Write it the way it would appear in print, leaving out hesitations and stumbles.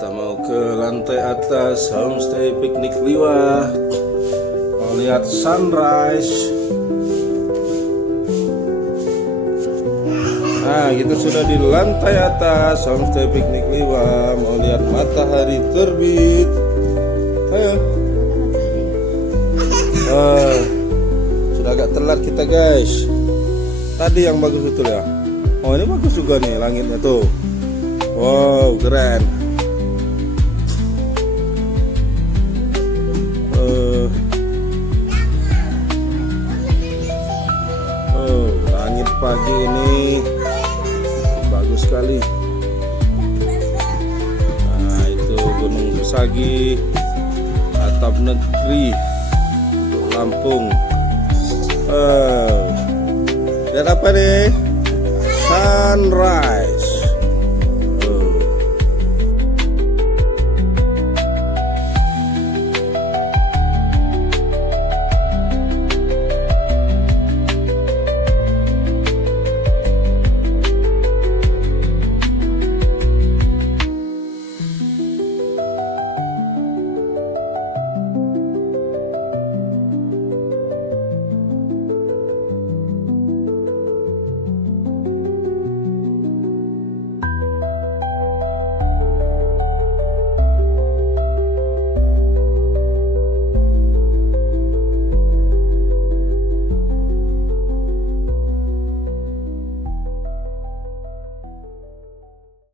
Kita mau ke lantai atas Homestay Piknik Liwa, mau lihat sunrise. Nah, kita sudah di lantai atas Homestay Piknik Liwa, mau lihat matahari terbit. Ayo. Sudah agak telat kita guys. Tadi yang bagus betul ya. Oh, ini bagus juga nih langitnya tuh. Wow, keren. Langit pagi ini bagus sekali. Nah, itu Gunung Pusagi, atap negeri untuk Lampung. Lihat apa nih? Sunrise.